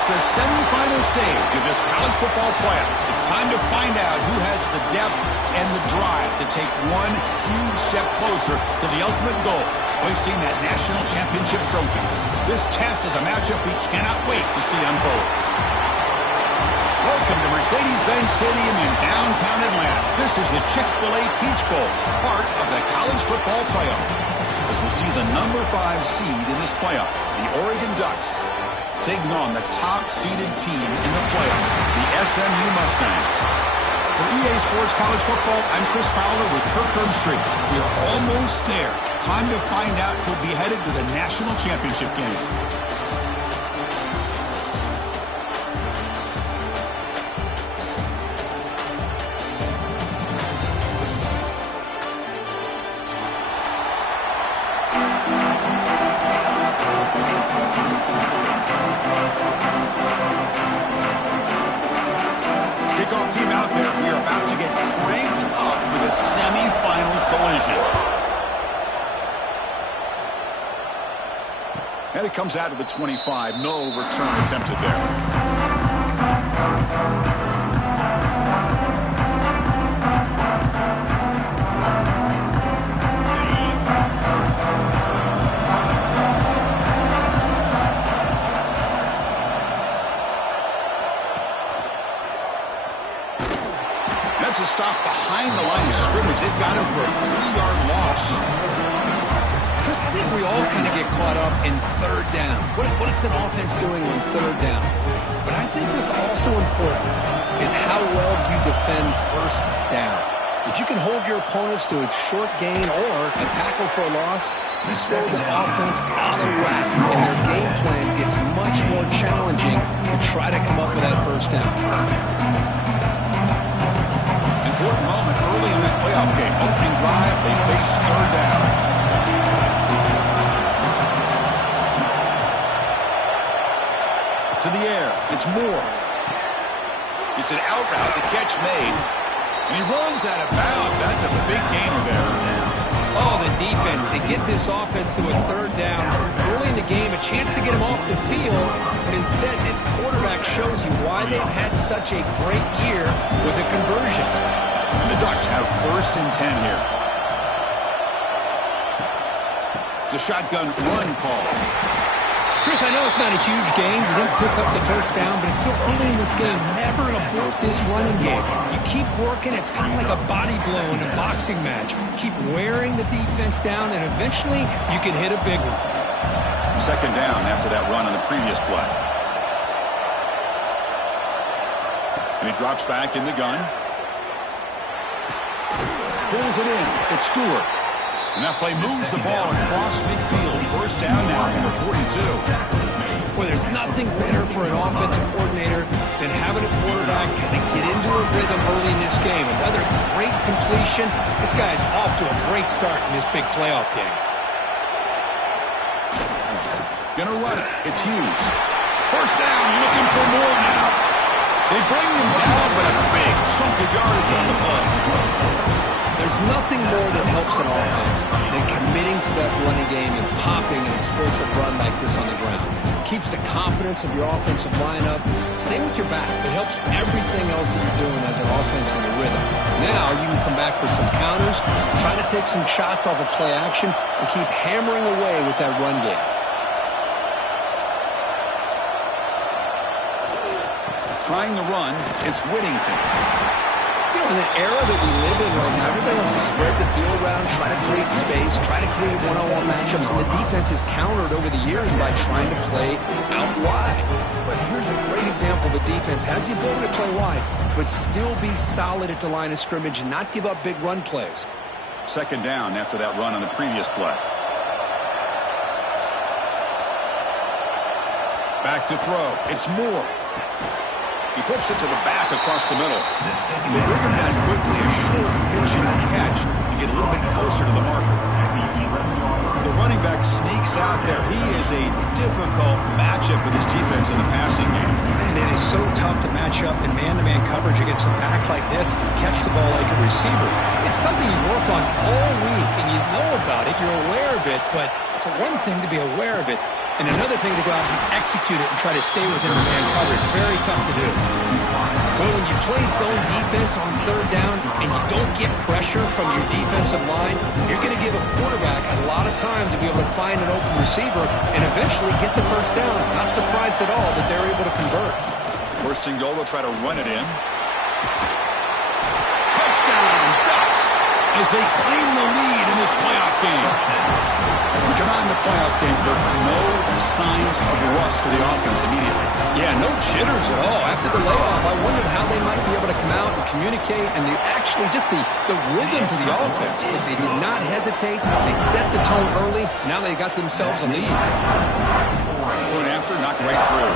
It's the semifinal stage of this college football playoff. It's time to find out who has the depth and the drive to take one huge step closer to the ultimate goal, hoisting that national championship trophy. This test is a matchup we cannot wait to see unfold. Welcome to Mercedes-Benz Stadium in downtown Atlanta. This is the Chick-fil-A Peach Bowl, part of the college football playoff. As we see the number 5 seed in this playoff, the Oregon Ducks, taking on the top-seeded team in the playoff, the SMU Mustangs. For EA Sports College Football, I'm Chris Fowler with Kirk Herbstreit. We are almost there. Time to find out who'll be headed to the national championship game. Kickoff team out there. We are about to get cranked up with a semi-final collision. And it comes out of the 25. No return attempted there. That's a stop behind the line of scrimmage. They've got him for a 3-yard loss. Chris, I think we all kind of get caught up in third down. What's an offense doing on third down? But I think what's also important is how well you defend first down. If you can hold your opponents to a short gain or a tackle for a loss, you throw the offense out of whack, and their game plan gets much more challenging to try to come up with that first down. Important moment early in this playoff game. Opening drive, they face third down. To the air, it's Moore. It's an out route, the catch made. And he runs out of bounds. That's a big gainer there. Oh, the defense. They get this offense to a third down. Early in the game, a chance to get him off the field. But instead, this quarterback shows you why they've had such a great year with a conversion. The Ducks have 1st and 10 here. It's a shotgun run call. Chris, I know it's not a huge gain. You didn't pick up the first down, but it's still early in this game. Never abort this running game. You keep working. It's kind of like a body blow in a boxing match. Keep wearing the defense down, and eventually you can hit a big one. 2nd down after that run on the previous play. And he drops back in the gun. Pulls it in. It's Stewart. And that play moves the ball across midfield. 1st down now from the 42. Well, there's nothing better for an offensive coordinator than having a quarterback kind of get into a rhythm early in this game. Another great completion. This guy's off to a great start in this big playoff game. Gonna run it. It's Hughes. 1st down. Looking for more now. They bring him down, but a big chunk of yardage on the play. There's nothing more that helps an offense than committing to that running game and popping an explosive run like this on the ground. Keeps the confidence of your offensive lineup. Same with your back. It helps everything else that you're doing as an offense in the rhythm. Now you can come back with some counters, try to take some shots off of play action, and keep hammering away with that run game. Trying the run, it's Whittington. You know, in the era that we live in right now, everybody wants to spread the field around, try to create space, try to create one-on-one matchups, and the defense is countered over the years by trying to play out wide. But here's a great example. The defense has the ability to play wide, but still be solid at the line of scrimmage and not give up big run plays. 2nd down after that run on the previous play. Back to throw. It's Moore. He flips it to the back across the middle. They bring him down quickly, a short pitch and catch to get a little bit closer to the marker. The running back sneaks out there. He is a difficult matchup for this defense in the passing game. Man, it is so tough to match up in man-to-man coverage against a back like this and catch the ball like a receiver. It's something you work on all week, and you know about it. You're aware of it, but it's one thing to be aware of it. And another thing to go out and execute it and try to stay within the man coverage. Very tough to do. Well, when you play zone defense on third down and you don't get pressure from your defensive line, you're going to give a quarterback a lot of time to be able to find an open receiver and eventually get the first down. Not surprised at all that they're able to convert. First and goal, they'll try to run it in. Touchdown, Ducks, as they claim the lead in this playoff game. We come on in the playoff game, for no signs of rust for the offense immediately. Yeah, no jitters at all. After the layoff, I wondered how they might be able to come out and communicate, and actually just the rhythm to the offense. But they did not hesitate. They set the tone early. Now they got themselves a lead. Going after, knocked right through.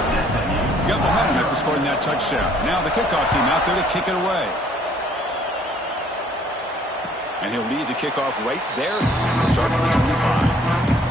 Got momentum after scoring that touchdown. Now the kickoff team out there to kick it away. And he'll lead the kickoff right there. He'll start at the 25.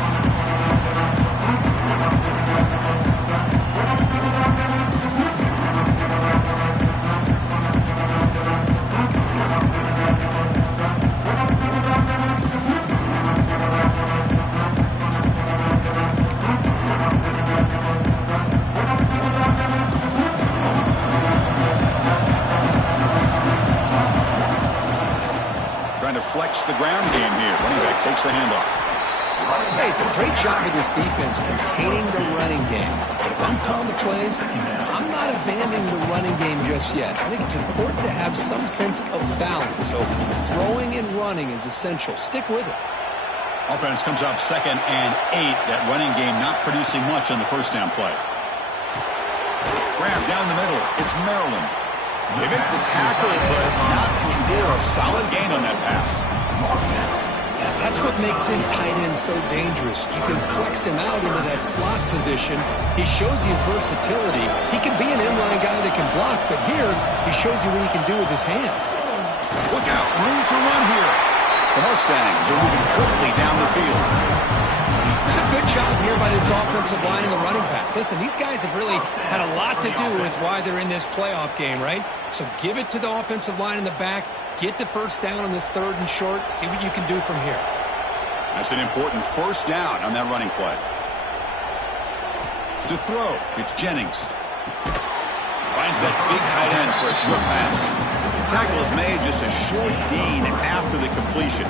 Flex the ground game here. Running back takes the handoff. Hey, it's a great job of this defense containing the running game. But if I'm calling the plays, I'm not abandoning the running game just yet. I think it's important to have some sense of balance. So throwing and running is essential. Stick with it. Offense comes up 2nd and 8. That running game not producing much on the first down play. Grab down the middle. It's Maryland. They make the tackle, but not before a solid gain on that pass. That's what makes this tight end so dangerous. You can flex him out into that slot position. He shows you his versatility. He can be an inline guy that can block, but here he shows you what he can do with his hands. Look out, room to run here. The Mustangs are moving quickly down the field. It's a good job here by this offensive line and the running back. Listen, these guys have really had a lot to do with why they're in this playoff game, right? So give it to the offensive line in the back. Get the first down on this 3rd and short. See what you can do from here. That's an important first down on that running play. To throw, it's Jennings. Finds that big tight end for a short pass. The tackle is made, just a short gain after the completion.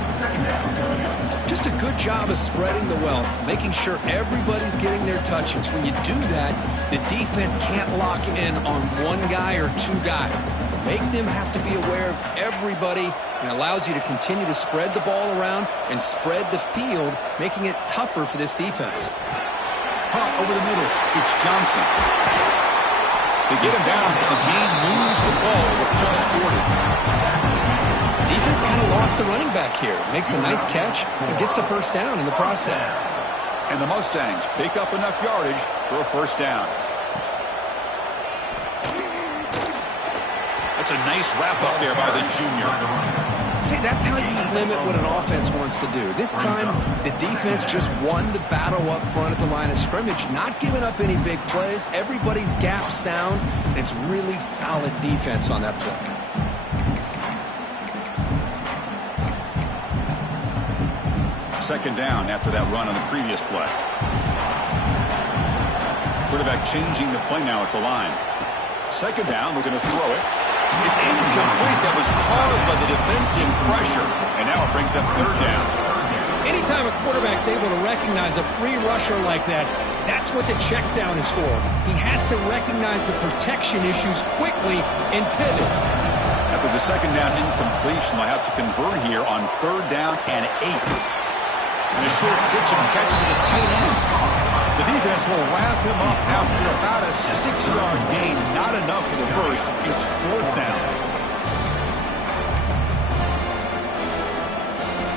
Just a good job of spreading the wealth, making sure everybody's getting their touches. When you do that, the defense can't lock in on one guy or two guys. Make them have to be aware of everybody, and allows you to continue to spread the ball around and spread the field, making it tougher for this defense. Punt over the middle. It's Johnson. They get him down, but the game moves the ball to +40. Defense kind of lost the running back here. Makes a nice catch and gets the first down in the process. And the Mustangs pick up enough yardage for a first down. That's a nice wrap up there by the junior. See, that's how you limit what an offense wants to do. This time, the defense just won the battle up front at the line of scrimmage, not giving up any big plays. Everybody's gap sound. It's really solid defense on that play. Second down after that run on the previous play. Quarterback changing the play now at the line. Second down, we're going to throw it. It's incomplete. That was caused by the defensive pressure. And now it brings up 3rd down. Anytime a quarterback's able to recognize a free rusher like that, that's what the check down is for. He has to recognize the protection issues quickly and pivot. After the second down incompletion, they'll have to convert here on 3rd down and 8. And a short pitch and catch to the tight end. The defense will wrap him up after about a 6-yard gain. Not enough for the first. It's 4th down.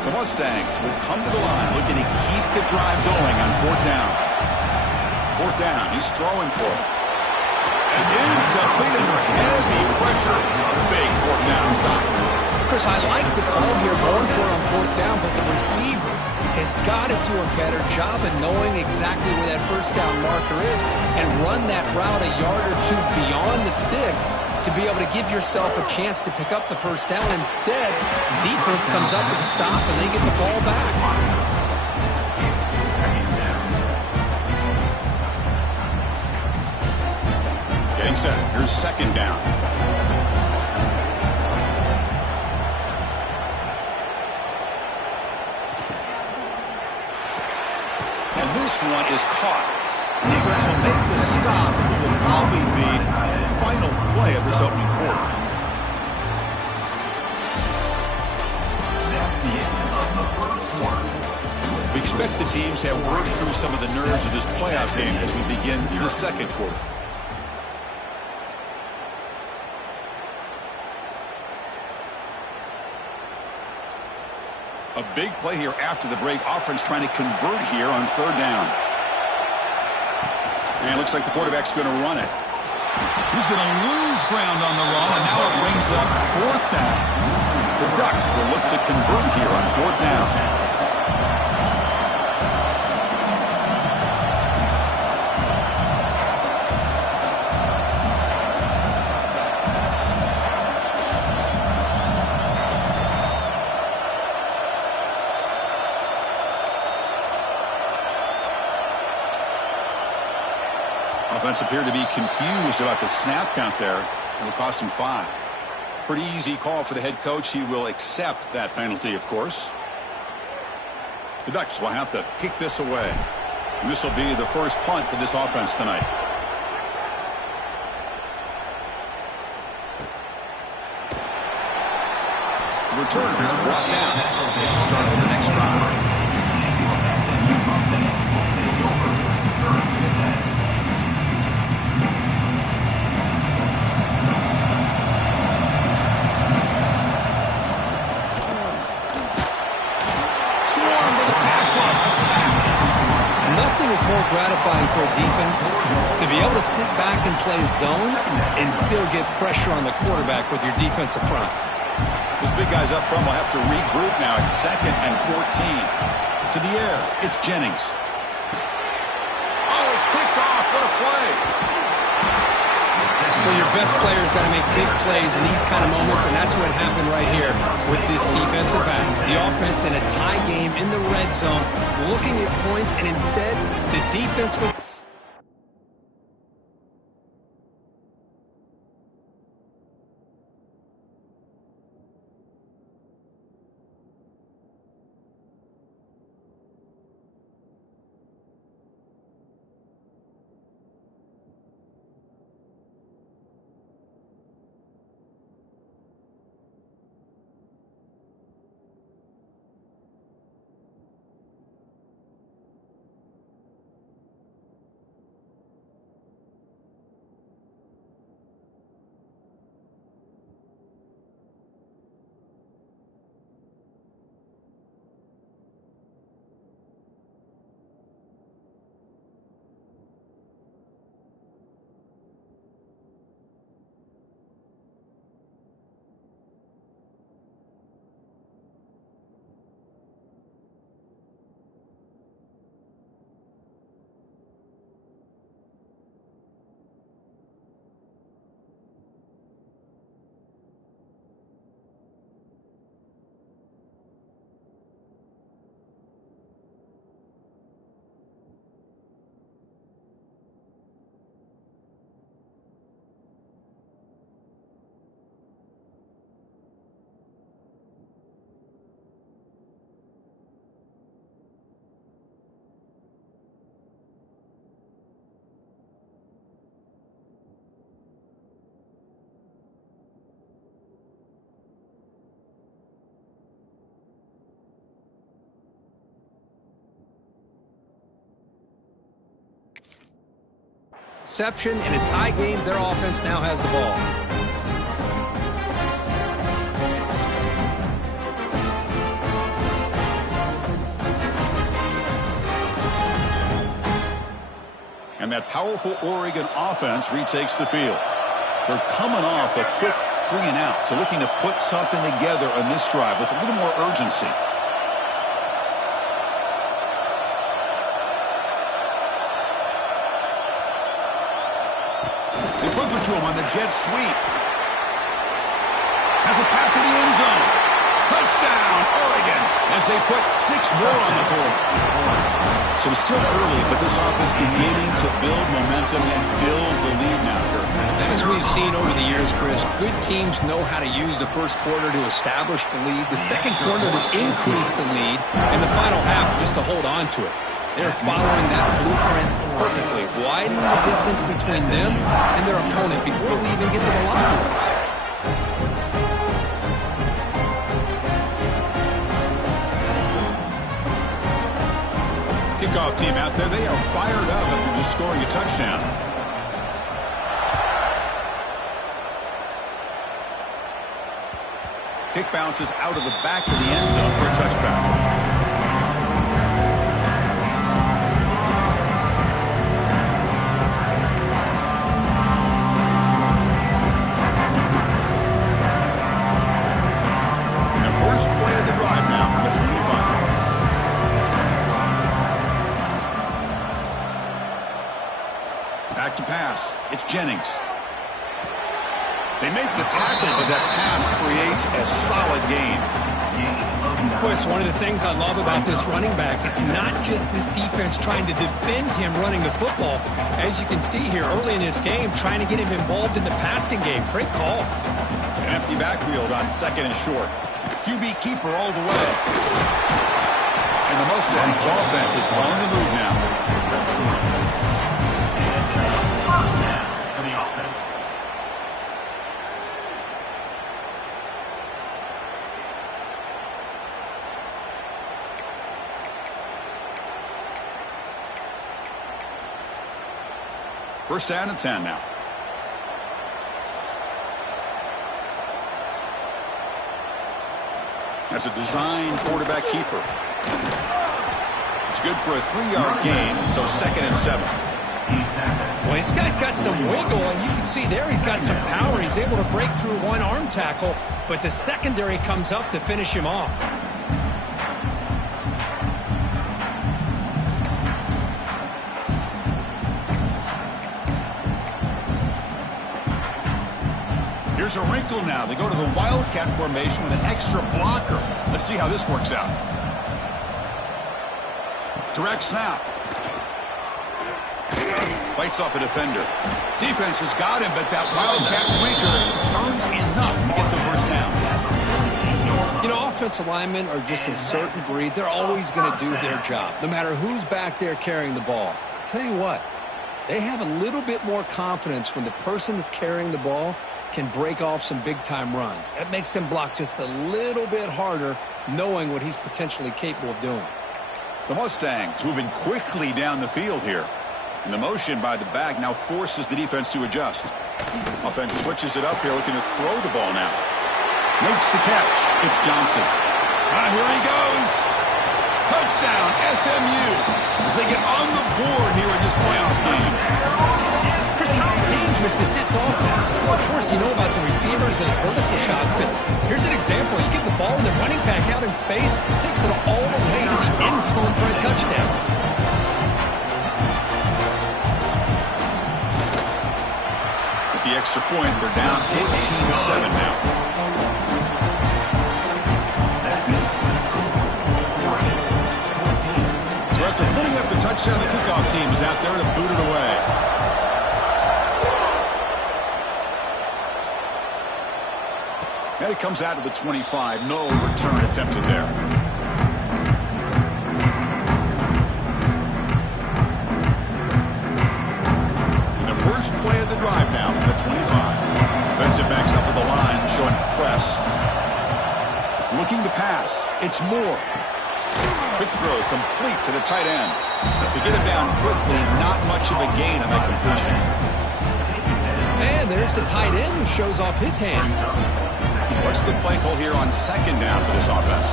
The Mustangs will come to the line looking to keep the drive going on 4th down. 4th down. He's throwing for it. It's incomplete under heavy pressure. Big 4th down stop. Chris, I like the call here going for it on 4th down, but the receiver has got to do a better job of knowing exactly where that first down marker is and run that route a yard or two beyond the sticks to be able to give yourself a chance to pick up the first down. Instead, the defense comes up with a stop and they get the ball back. getting set. Here's second down. And this one is caught. Defense will make the stop. It will probably be the final play of this opening quarter. We expect the teams to have worked through some of the nerves of this playoff game as we begin the second quarter. A big play here after the break. Offense trying to convert here on third down. And it looks like the quarterback's going to run it. He's going to lose ground on the run, and now it brings up fourth down. The Ducks will look to convert here on fourth down. Offense appeared to be confused about the snap count there. It'll cost him 5. Pretty easy call for the head coach. He will accept that penalty, of course. The Ducks will have to kick this away. And this will be the first punt for this offense tonight. The returner is brought down. It's a start with the next drive. Nothing is more gratifying for a defense to be able to sit back and play zone and still get pressure on the quarterback with your defensive front. Those big guys up front will have to regroup now. It's 2nd and 14. To the air, it's Jennings. Oh, it's picked off. What a play. Well, your best players got to make big plays in these kind of moments, and that's what happened right here with this defensive back. The offense in a tie game in the red zone, looking at points, and instead, the defense will... Interception in a tie game, their offense now has the ball. And that powerful Oregon offense retakes the field. They're coming off a quick 3-and-out, so looking to put something together on this drive with a little more urgency. They flip it to him on the jet sweep. Has a path to the end zone. Touchdown, Oregon, as they put 6 more on the board. So it's still early, but this offense beginning to build momentum and build the lead now. As we've seen over the years, Chris, good teams know how to use the first quarter to establish the lead, the second quarter to increase the lead, and the final half just to hold on to it. They're following that blueprint perfectly, widening the distance between them and their opponent before we even get to the locker rooms. Kickoff team out there, they are fired up after just scoring a touchdown. Kick bounces out of the back of the end zone for a touchback. First play of the drive now from the 25. Back to pass. It's Jennings. They make the tackle, but that pass creates a solid gain. Boy, it's one of the things I love about this running back. It's not just this defense trying to defend him running the football. As you can see here early in this game, trying to get him involved in the passing game. Great call. An empty backfield on second and short. QB keeper all the way. And the Mustangs offense is on the move now. First down and 10 now. That's a design quarterback keeper. It's good for a 3-yard gain, so second and 7. Well, this guy's got some wiggle, and you can see there he's got some power. He's able to break through one arm tackle, but the secondary comes up to finish him off. Here's a wrinkle now. They go to the Wildcat formation with an extra blocker. Let's see how this works out. Direct snap. Bites off a defender. Defense has got him, but that Wildcat wrinkle earns enough to get the first down. You know, offensive linemen are just a certain breed. They're always going to do their job, no matter who's back there carrying the ball. I'll tell you what, they have a little bit more confidence when the person that's carrying the ball can break off some big-time runs. That makes them block just a little bit harder, knowing what he's potentially capable of doing. The Mustangs moving quickly down the field here. And the motion by the back now forces the defense to adjust. Offense switches it up here, looking to throw the ball now. Makes the catch. It's Johnson. Here he goes. Touchdown, SMU, as they get on the board here in this playoff game. Chris, how dangerous is this offense? Well, of course, you know about the receivers, those vertical shots, but here's an example. You get the ball and the running back out in space, takes it all the way to the end zone for a touchdown. With the extra point, they're down 14-7 now. So after putting up a touchdown, the kickoff team is out there to boot it away. And it comes out of the 25. No return attempted there. And the first play of the drive now from the 25. Defensive backs up with the line, showing press. Looking to pass. It's Moore. Quick throw complete to the tight end. They get it down quickly. Not much of a gain on that completion. And there's the tight end who shows off his hands. What's the play call here on second down for this offense?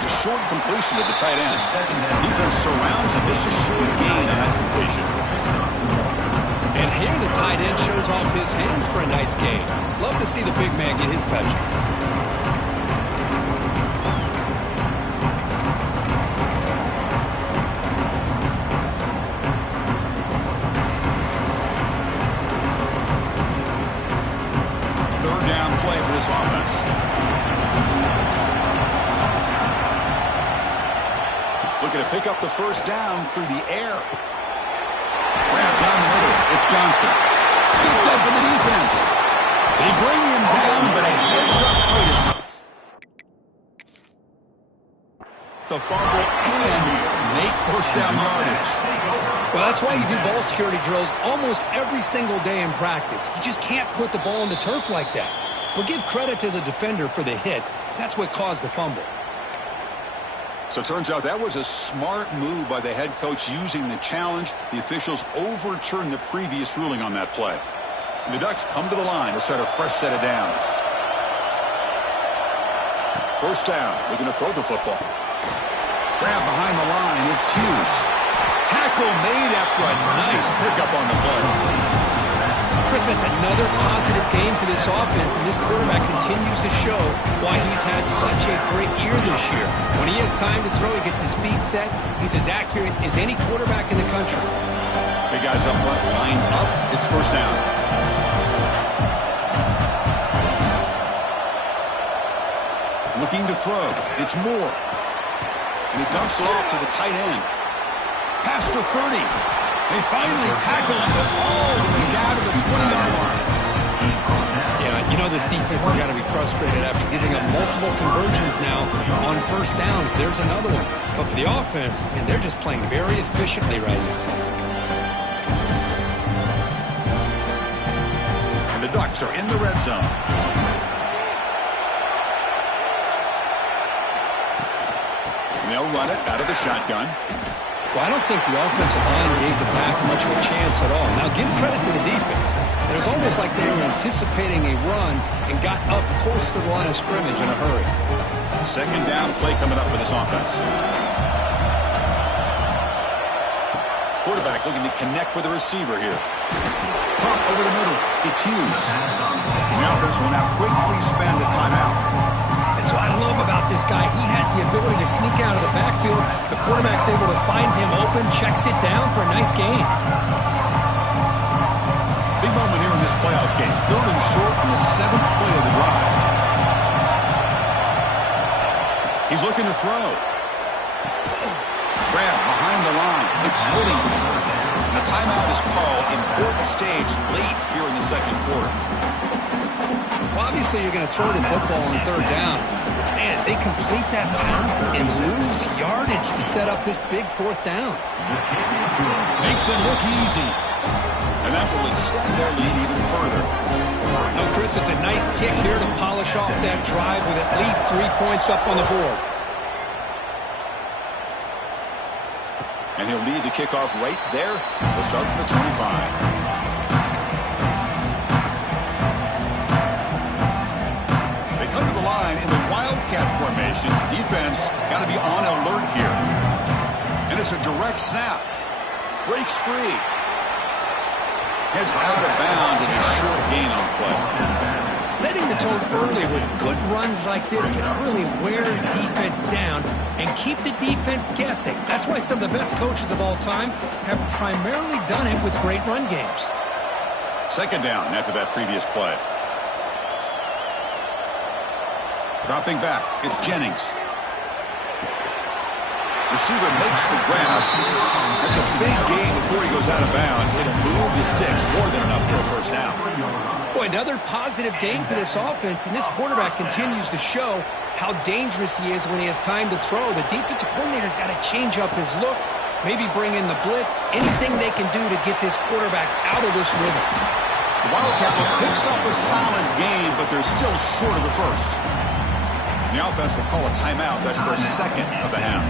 It's a short completion to the tight end. Defense surrounds him. Just a short gain on that completion. And here the tight end shows off his hands for a nice gain. Love to see the big man get his touches. going to pick up the first down through the air. Grab down the middle. It's Johnson. Scooped up in the defense. They bring him down, but a heads-up play to the fumble and make first down yardage. Well, that's why you do ball security drills almost every single day in practice. You just can't put the ball on the turf like that. But give credit to the defender for the hit, because that's what caused the fumble. So it turns out that was a smart move by the head coach using the challenge. The officials overturned the previous ruling on that play. And the Ducks come to the line to start a fresh set of downs. First down, looking to throw the football. Grab behind the line, it's Hughes. Tackle made after a nice pickup on the play. Chris, that's another positive game for this offense, and this quarterback continues to show why he's had such a great year this year. When he has time to throw, he gets his feet set. He's as accurate as any quarterback in the country. Big guys up front, lined up. It's first down. Looking to throw. It's Moore. And he dumps it off to the tight end. Past the 30. They finally tackle him, but all the way down to the 20-yard line. Yeah, you know this defense has got to be frustrated after giving up multiple conversions now on first downs. There's another one. But for the offense, and they're just playing very efficiently right now. And the Ducks are in the red zone. They'll run it out of the shotgun. Well, I don't think the offensive line gave the back much of a chance at all. Now, give credit to the defense. It was almost like they were anticipating a run and got up close to the line of scrimmage in a hurry. Second down play coming up for this offense. Quarterback looking to connect with the receiver here. Pop over the middle. It's Hughes. And the offense will now quickly spend a timeout. That's what I love about this guy. He has the ability to sneak out of the backfield. The quarterback's able to find him open, checks it down for a nice gain. Big moment here in this playoff game. Third and short on the 7th play of the drive. He's looking to throw. Grab behind the line. It's Whittington. And the timeout is called. Important stage late here in the second quarter. Well, obviously, you're going to throw the football on third down. Man, they complete that pass and lose yardage to set up this big fourth down. Makes it look easy. And that will extend their lead even further. No, Chris, it's a nice kick here to polish off that drive with at least 3 points up on the board. And he'll lead the kickoff right there. They'll start at the 25. In the Wildcat formation, defense got to be on alert here. And it's a direct snap. Breaks free. Heads out of bounds and a short gain on play. Setting the tone early with good runs like this can really wear defense down and keep the defense guessing. That's why some of the best coaches of all time have primarily done it with great run games. Second down after that previous play. Dropping back, it's Jennings. Receiver makes the grab. That's a big gain before he goes out of bounds. It'll move the sticks more than enough for a first down. Boy, another positive game for this offense, and this quarterback continues to show how dangerous he is when he has time to throw. The defensive coordinator's got to change up his looks, maybe bring in the blitz, anything they can do to get this quarterback out of this rhythm. The Wildcat picks up a solid game, but they're still short of the first. The offense will call a timeout. That's their second of the half.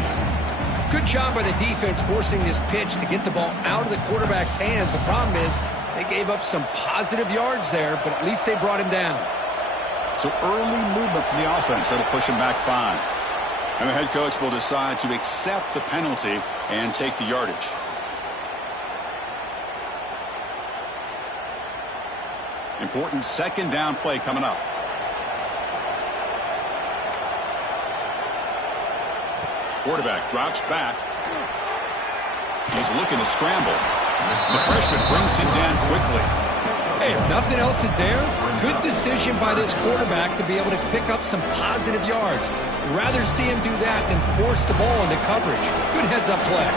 Good job by the defense forcing this pitch to get the ball out of the quarterback's hands. The problem is they gave up some positive yards there, but at least they brought him down. So early movement from the offense. That'll push him back 5. And the head coach will decide to accept the penalty and take the yardage. Important second down play coming up. Quarterback drops back. He's looking to scramble. The freshman brings him down quickly. Hey, if nothing else is there, good decision by this quarterback to be able to pick up some positive yards. I'd rather see him do that than force the ball into coverage. Good heads-up play.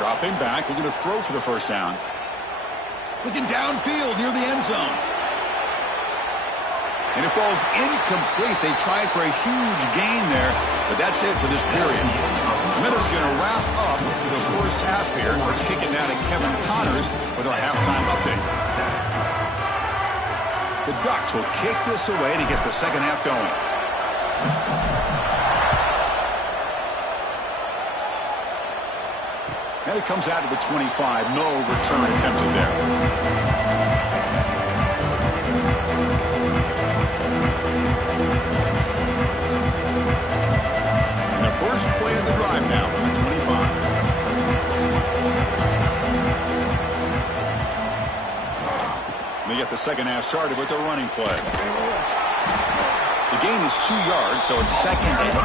Dropping back, looking to throw for the first down. Looking downfield near the end zone. And it falls incomplete. They tried for a huge gain there, but that's it for this period. Minutes going to wrap up for the first half here. Let's kick it now to Kevin Connors with our halftime update. The Ducks will kick this away to get the second half going. And it comes out to the 25. No return attempted there. First play of the drive now from the 25. They get the second half started with a running play. The gain is 2 yards, so it's 2nd and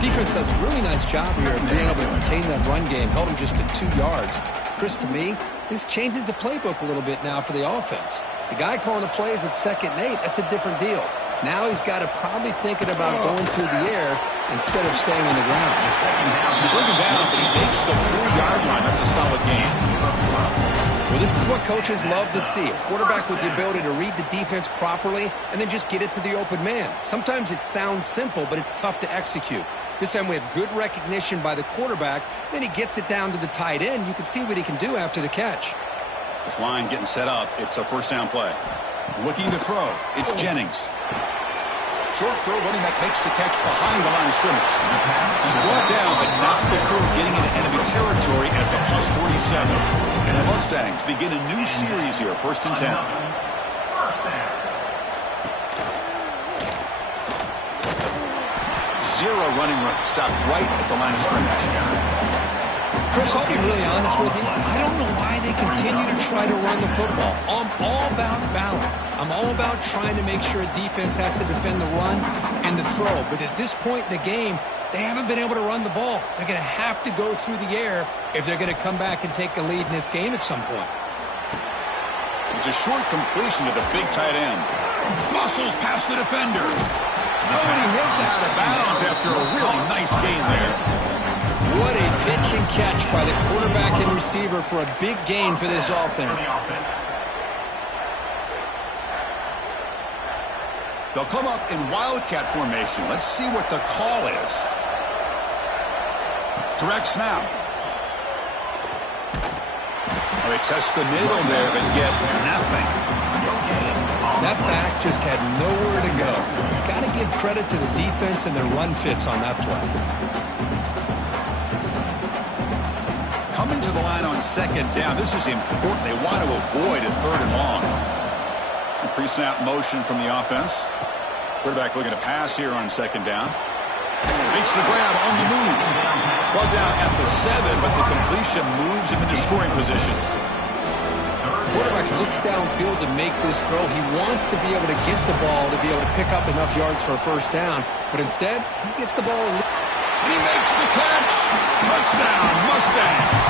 8. Defense does a really nice job here of being able to contain that run game. Held him just to 2 yards. Chris, to me, this changes the playbook a little bit now for the offense. The guy calling the plays at 2nd and 8, that's a different deal. Now he's got to probably thinking about going through the air instead of staying on the ground. You bring him down, but he makes the 4-yard line. That's a solid game. Well, this is what coaches love to see. A quarterback with the ability to read the defense properly and then just get it to the open man. Sometimes it sounds simple, but it's tough to execute. This time we have good recognition by the quarterback. Then he gets it down to the tight end. You can see what he can do after the catch. This line getting set up. It's a first down play. Looking to throw. It's Jennings. Short throw, running back makes the catch behind the line of scrimmage. He's brought down, but not before getting into enemy territory at the +47. And the Mustangs begin a new series here, 1st and 10. Zero running room. Stopped right at the line of scrimmage. Chris, I'll be really honest with you. I don't know why they continue to try to run the football. I'm all about balance. I'm all about trying to make sure a defense has to defend the run and the throw. But at this point in the game, they haven't been able to run the ball. They're going to have to go through the air if they're going to come back and take the lead in this game at some point. It's a short completion to the big tight end. Muscles past the defender. Oh, and he hits out of bounds after a really nice gain there. What a pitch and catch by the quarterback and receiver for a big gain for this offense. They'll come up in Wildcat formation. Let's see what the call is. Direct snap. Well, they test the middle there, but get nothing. That back just had nowhere to go. Got to give credit to the defense and their run fits on that play. Coming to the line on 2nd down. This is important. They want to avoid a 3rd and long. A pre-snap motion from the offense. Quarterback looking to pass here on 2nd down. Makes the grab on the move. Brought down at the 7, but the completion moves him into scoring position. Quarterback looks downfield to make this throw. He wants to be able to get the ball to be able to pick up enough yards for a first down. But instead, he gets the ball. And he makes the catch. Touchdown, Mustangs.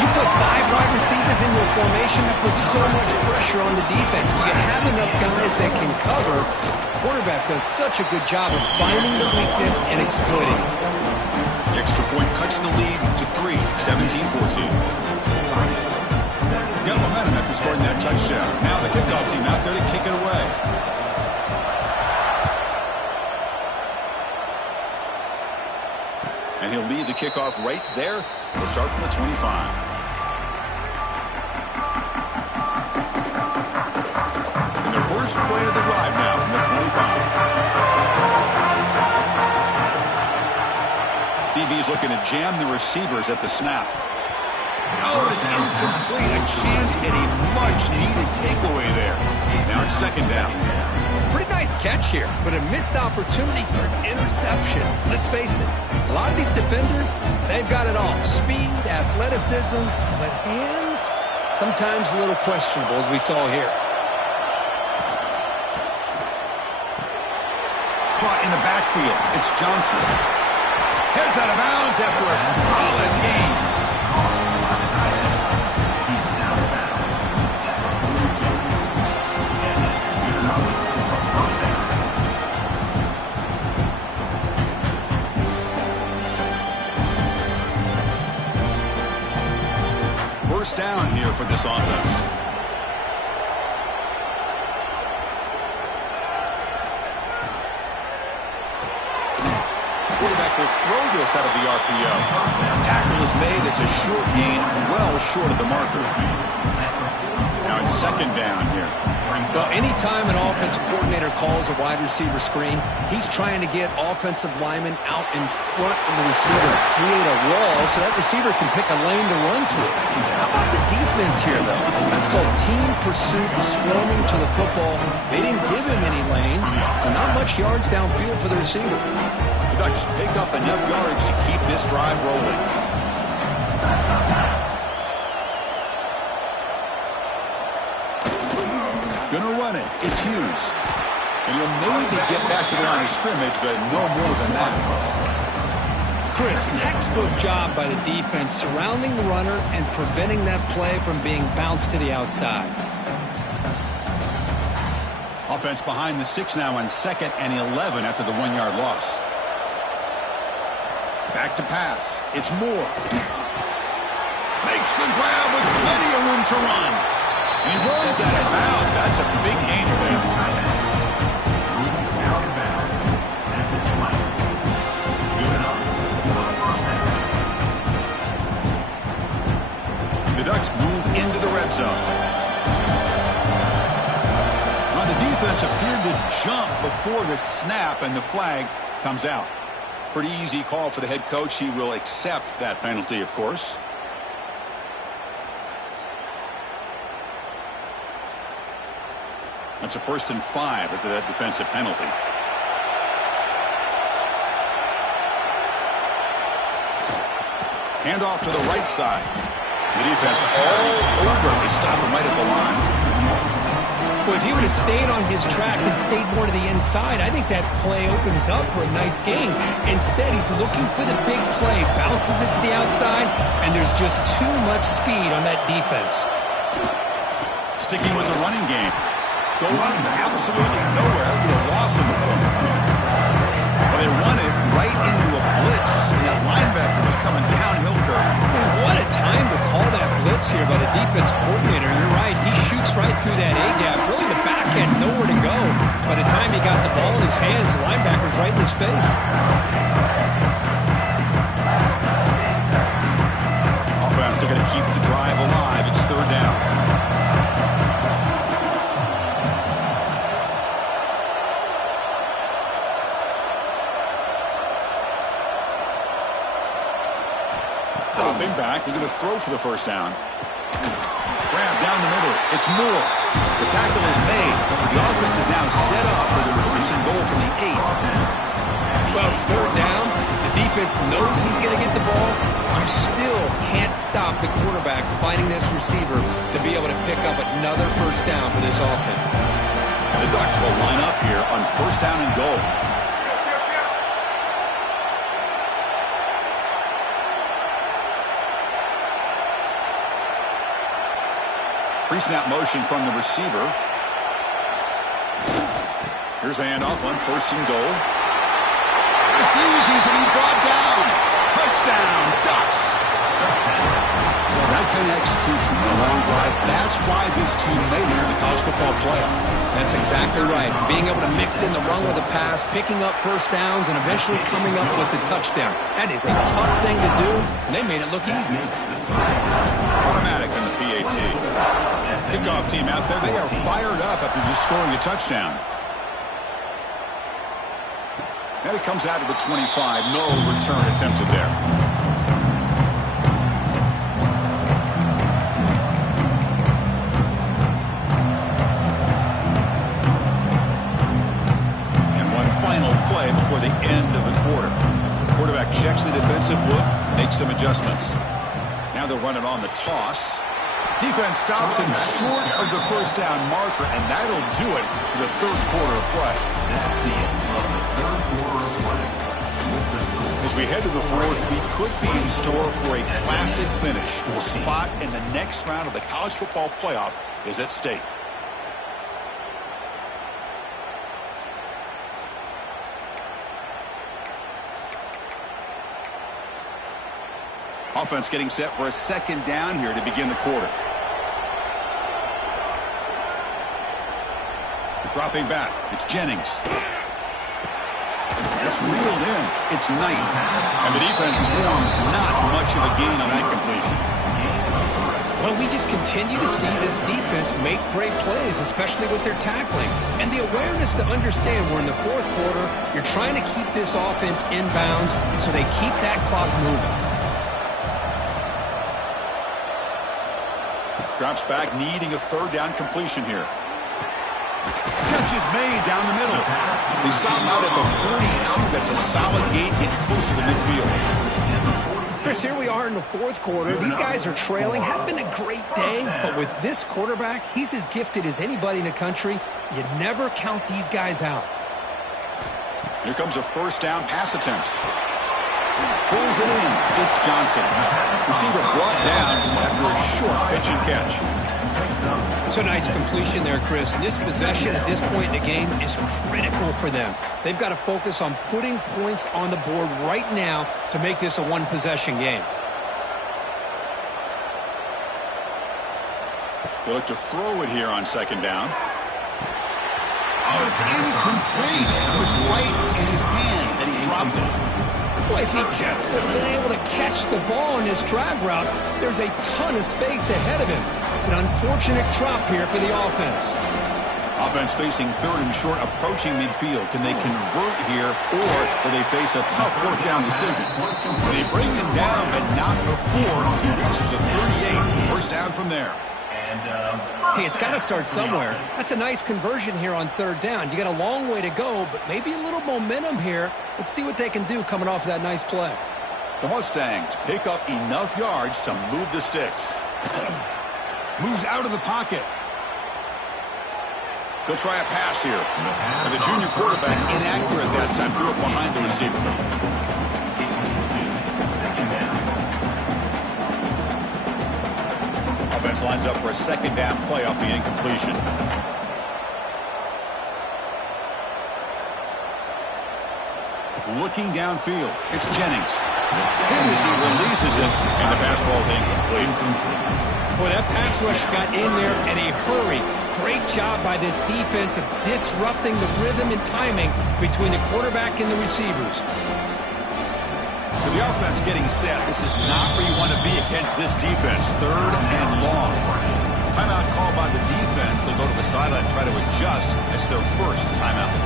You put 5 wide receivers in your formation, that puts so much pressure on the defense. Do you have enough guys that can cover? The quarterback does such a good job of finding the weakness and exploiting it. The extra point cuts the lead to 3, 17-14. Got momentum after scoring that touchdown. Now the kickoff team out there to kick it away. And he'll lead the kickoff right there. He'll start from the 25. And their first play of the drive now from the 25. DB's looking to jam the receivers at the snap. Oh, it's incomplete. A chance at a much-needed takeaway there. Now it's 2nd down. Pretty nice catch here, but a missed opportunity for an interception. Let's face it, a lot of these defenders, they've got it all. Speed, athleticism, but hands, sometimes a little questionable, as we saw here. Caught in the backfield. It's Johnson. Heads out of bounds after a solid gain. First down here for this offense. Quarterback will throw this out of the RPO. Tackle is made. It's a short gain, well short of the marker. Now it's second down here. Well, anytime an offensive coordinator calls a wide receiver screen, he's trying to get offensive linemen out in front of the receiver to create a wall so that receiver can pick a lane to run through. How about the defense here, though? That's called team pursuit, swarming to the football. They didn't give him any lanes, so not much yards downfield for the receiver. The Ducks pick up enough yards to keep this drive rolling. Gonna run it. It's Hughes. And he'll maybe get back to the line of scrimmage, but no more than that. Chris, textbook job by the defense surrounding the runner and preventing that play from being bounced to the outside. Offense behind the 6 now on 2nd and 11 after the 1-yard loss. Back to pass. It's Moore. Makes the grab with plenty of room to run. And he runs out of bounds. That's a big gain for them. The Ducks move into the red zone. Now the defense appeared to jump before the snap, and the flag comes out. Pretty easy call for the head coach. He will accept that penalty, of course. That's a 1st and 5 after that defensive penalty. Hand off to the right side. The defense all over. They stop him right at the line. Well, if he would have stayed on his track and stayed more to the inside, I think that play opens up for a nice gain. Instead, he's looking for the big play, bounces it to the outside, and there's just too much speed on that defense. Sticking with the running game. Going absolutely nowhere with a loss in the play. Well, they run it right into a blitz, and that linebacker was coming downhill curve. Man, what a time to call that blitz here by the defense coordinator. You're right. He shoots right through that A-gap. Really, the back had nowhere to go. By the time he got the ball in his hands, the linebacker's right in his face. Offense are going to keep the drive alive. It's 3rd down. Back. They're going to throw for the 1st down. Grab down the middle. It's Moore. The tackle is made. The offense is now set up for the 1st and goal from the 8. Well, it's 3rd down. The defense knows he's going to get the ball. You still can't stop the quarterback finding this receiver to be able to pick up another 1st down for this offense. The Ducks will line up here on 1st down and goal. Pre-snap motion from the receiver. Here's the handoff on 1st and goal. Refusing to be brought down. Touchdown, Ducks. That kind of execution on a long drive, that's why this team made it in the college football playoff. That's exactly right. Being able to mix in the run with the pass, picking up 1st downs, and eventually coming up with the touchdown. That is a tough thing to do, and they made it look easy. Automatic on the PAT. Kickoff team out there, they are fired up after just scoring a touchdown. And it comes out of the 25. No return attempted there. And one final play before the end of the quarter. Quarterback checks the defensive look, makes some adjustments. Now they'll run it on the toss. Defense stops him short of the 1st down marker, and that'll do it for the 3rd quarter of play. That's the end of the 3rd quarter of play. As we head to the fourth, we could be in store for a classic finish. The spot in the next round of the college football playoff is at stake. Offense getting set for a second down here to begin the quarter. Dropping back, it's Jennings. It's reeled in. It's Knight. And the defense swarms. Not much of a gain on that completion. Well, we just continue to see this defense make great plays, especially with their tackling. And the awareness to understand we're in the fourth quarter, you're trying to keep this offense in bounds so they keep that clock moving. Drops back, needing a third down completion here. Catch is made down the middle. They stop him out at the 42. That's a solid gain, getting closer to midfield. Chris, here we are in the fourth quarter. These guys are trailing. Had been a great day, but with this quarterback, he's as gifted as anybody in the country. You never count these guys out. Here comes a first down pass attempt. Pulls it in. It's Johnson. Receiver brought down after a short pitch and catch. It's a nice completion there, Chris. And this possession at this point in the game is critical for them. They've got to focus on putting points on the board right now to make this a one-possession game. They look to throw it here on second down. Oh, it's incomplete. It was right in his hands, and he dropped it. Boy, if he just would have been able to catch the ball in this drag route, there's a ton of space ahead of him. It's an unfortunate drop here for the offense. Offense facing third and short, approaching midfield. Can they convert here, or will they face a tough fourth down decision? They bring him down, but not before he reaches the 38. First down from there. Hey, it's got to start somewhere. That's a nice conversion here on third down. You got a long way to go, but maybe a little momentum here. Let's see what they can do coming off that nice play. The Mustangs pick up enough yards to move the sticks. Moves out of the pocket. He'll try a pass here. And the junior quarterback, inaccurate that time, threw it behind the receiver. Offense lines up for a second down play off the incompletion. Looking downfield, it's Jennings. Hit as he releases it, and the pass ball is incomplete. Boy, that pass rush got in there in a hurry. Great job by this defense of disrupting the rhythm and timing between the quarterback and the receivers. So the offense getting set. This is not where you want to be against this defense. Third and long. Timeout called by the defense. They'll go to the sideline and try to adjust. It's their first timeout.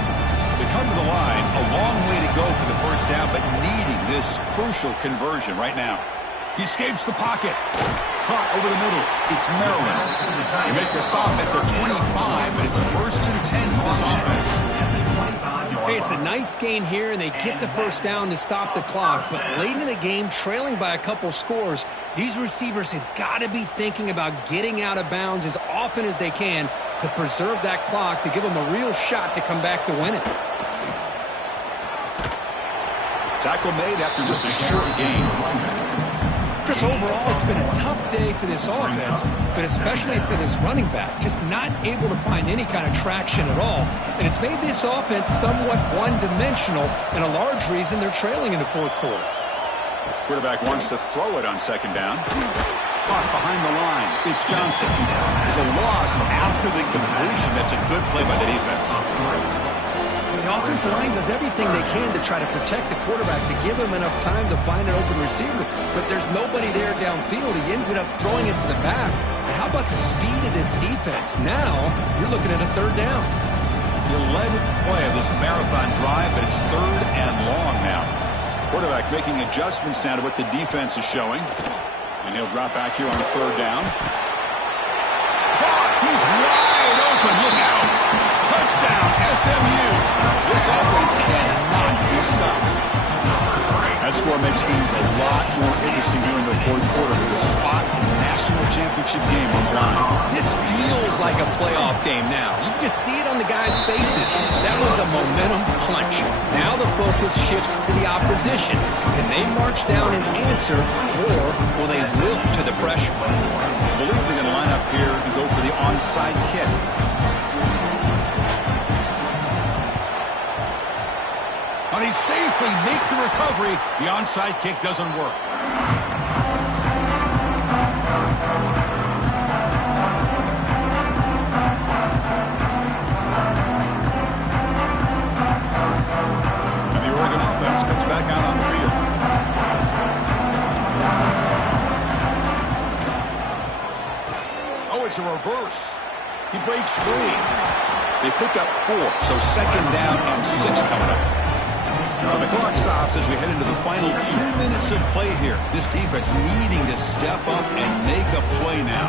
They come to the line. A long way to go for the first down, but needing this crucial conversion right now. He escapes the pocket. Caught over the middle. It's Maryland. They make the stop at the 25, but it's first and 10 for this offense. Hey, it's a nice gain here, and they get the first down to stop the clock. But late in the game, trailing by a couple scores, these receivers have got to be thinking about getting out of bounds as often as they can to preserve that clock, to give them a real shot to come back to win it. Tackle made after just a short gain. Chris, overall, it's been a tough day for this offense, but especially for this running back, just not able to find any kind of traction at all. And it's made this offense somewhat one-dimensional, and a large reason they're trailing in the fourth quarter. Quarterback wants to throw it on second down. Caught behind the line. It's Johnson. There's a loss after the completion. That's a good play by the defense. The offensive line does everything they can to try to protect the quarterback, to give him enough time to find an open receiver. But there's nobody there downfield. He ends up throwing it to the back. And how about the speed of this defense? Now you're looking at a third down. The 11th play of this marathon drive, but it's third and long now. Quarterback making adjustments now to what the defense is showing. And he'll drop back here on third down. Caught! He's wide open. Look out! Touchdown, SMU. This offense cannot be stopped. That score makes things a lot more interesting here in the fourth quarter with a spot in the national championship game on the line. This feels like a playoff game now. You can just see it on the guys' faces. That was a momentum punch. Now the focus shifts to the opposition. Can they march down and answer, or will they wilt to the pressure? I believe they're going to line up here and go for the onside kick. And they safely make the recovery. The onside kick doesn't work. And the Oregon offense comes back out on the field. Oh, it's a reverse. He breaks free. They pick up 4, so second down and 6 coming up. So the clock stops as we head into the final 2 minutes of play here. This defense needing to step up and make a play now.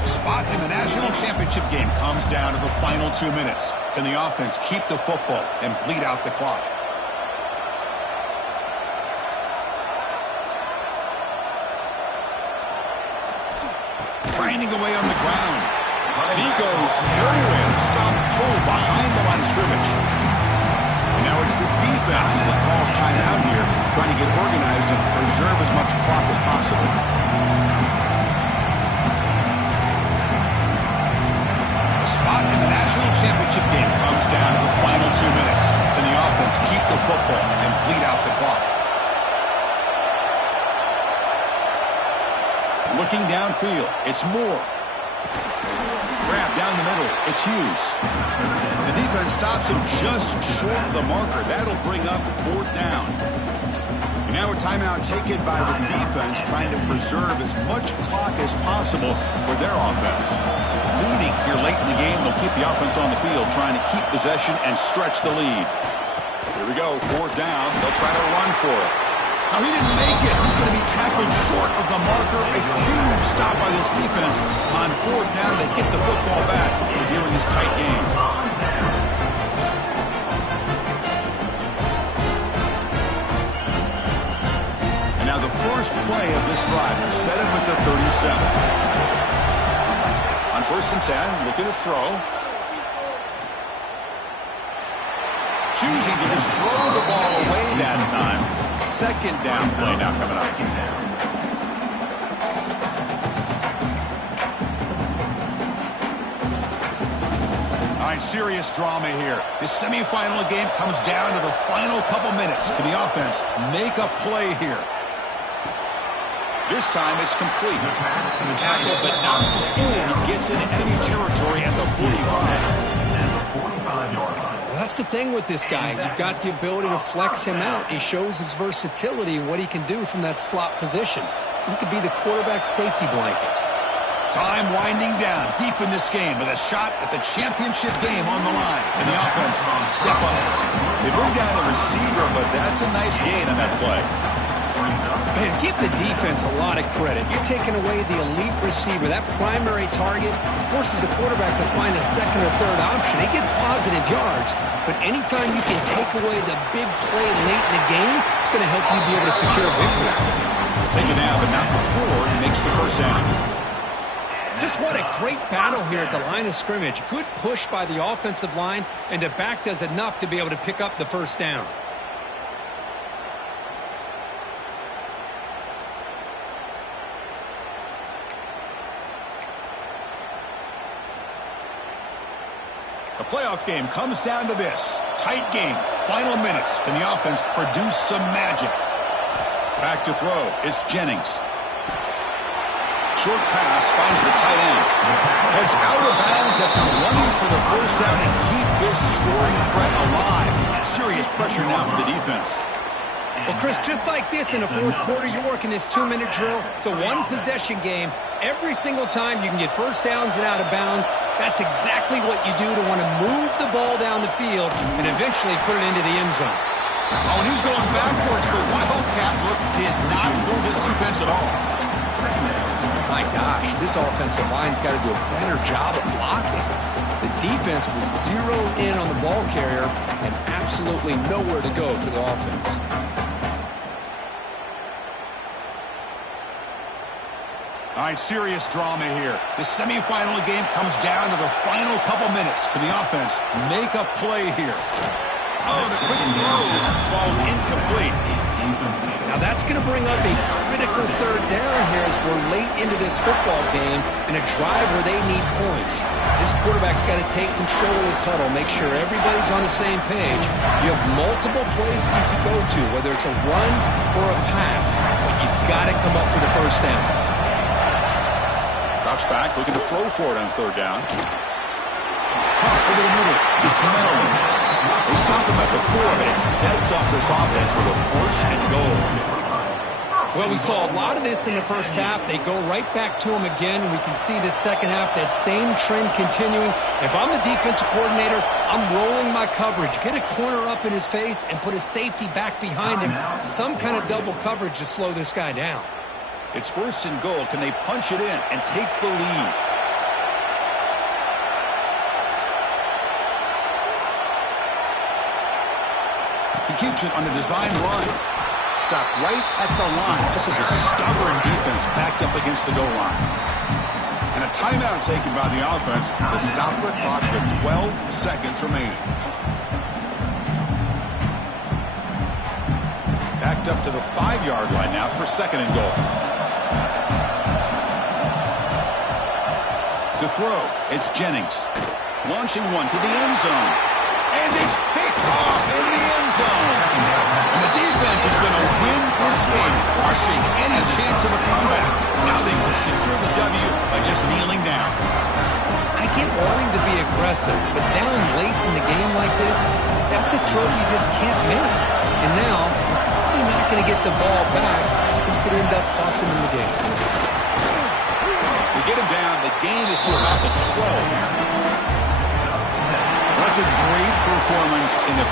The spot in the national championship game comes down to the final 2 minutes. Can the offense keep the football and bleed out the clock? Grinding away on the ground. And he goes nowhere. Stop pull behind the line of scrimmage. And now it's the defense that calls timeout here, trying to get organized and preserve as much clock as possible. The spot in the national championship game comes down to the final 2 minutes. Can the offense keep the football and bleed out the clock? Looking downfield, it's Moore. Grab down the middle, it's Hughes. The defense stops him just short of the marker. That'll bring up 4th down. And now a timeout taken by the defense, trying to preserve as much clock as possible for their offense. Leading here late in the game, they'll keep the offense on the field, trying to keep possession and stretch the lead. Here we go, 4th down. They'll try to run for it. Now, he didn't make it. He's going to be tackled short of the marker. A huge stop by this defense. On 4th down, they get the football back here in this tight game. And now the first play of this drive is set up at the 37. On 1st and 10, looking to throw. Choosing to just throw the ball away that time. 2nd down play now coming up. All right, serious drama here. The semifinal game comes down to the final couple minutes. Can the offense make a play here? This time it's complete. Tackled, but not before he gets into enemy territory at the 45. That's the thing with this guy. You've got the ability to flex him out. He shows his versatility, what he can do from that slot position. He could be the quarterback's safety blanket. Time winding down deep in this game with a shot at the championship game on the line. And the offense step up. They bring down the receiver, but that's a nice gain on that play. Man, give the defense a lot of credit. You're taking away the elite receiver. That primary target forces the quarterback to find a 2nd or 3rd option. He gets positive yards, but anytime you can take away the big play late in the game, it's going to help you be able to secure victory. Take it now, but not before he makes the 1st down. Just what a great battle here at the line of scrimmage. Good push by the offensive line, and the back does enough to be able to pick up the 1st down. The playoff game comes down to this. Tight game, final minutes, and the offense produce some magic. Back to throw, it's Jennings. Short pass finds the tight end. Heads out of bounds after running for the 1st down and keep this scoring threat alive. Serious pressure now for the defense. Well, Chris, just like this in the 4th quarter, you're working this 2-minute drill. It's a one-possession game. Every single time you can get 1st downs and out of bounds, that's exactly what you do to want to move the ball down the field and eventually put it into the end zone. Oh, and he's going backwards. The Wildcat look did not fool this defense at all. My gosh, this offensive line's got to do a better job of blocking. The defense was zeroed in on the ball carrier and absolutely nowhere to go for the offense. All right, serious drama here. The semifinal game comes down to the final couple minutes. Can the offense make a play here? Oh, the quick throw falls incomplete. Now that's going to bring up a critical third down here as we're late into this football game in a drive where they need points. This quarterback's got to take control of this huddle, make sure everybody's on the same page. You have multiple plays you could go to, whether it's a run or a pass, but you've got to come up with a first down. Drops back, looking to throw for it on third down. Pop over the middle. It's Maryland. They stop him at the 4, but it sets up this offense with a first and goal. Well, we saw a lot of this in the first half. They go right back to him again, and we can see the second half, that same trend continuing. If I'm the defensive coordinator, I'm rolling my coverage. Get a corner up in his face and put a safety back behind him. Some kind of double coverage to slow this guy down. It's first and goal. Can they punch it in and take the lead? He keeps it on the design run. Stopped right at the line. This is a stubborn defense backed up against the goal line. And a timeout taken by the offense to stop the clock with 12 seconds remaining. Backed up to the 5-yard line now for second and goal. To throw, it's Jennings. Launching one to the end zone. And it's picked off in the end zone. And the defense is going to win this game, crushing any chance of a comeback. Now they can secure the W by just kneeling down. I get wanting to be aggressive, but down late in the game like this, that's a throw you just can't make. And now, you're probably not going to get the ball back. This could end up costing them the game. To get him down, the gain is to about the 12. That's a great performance in the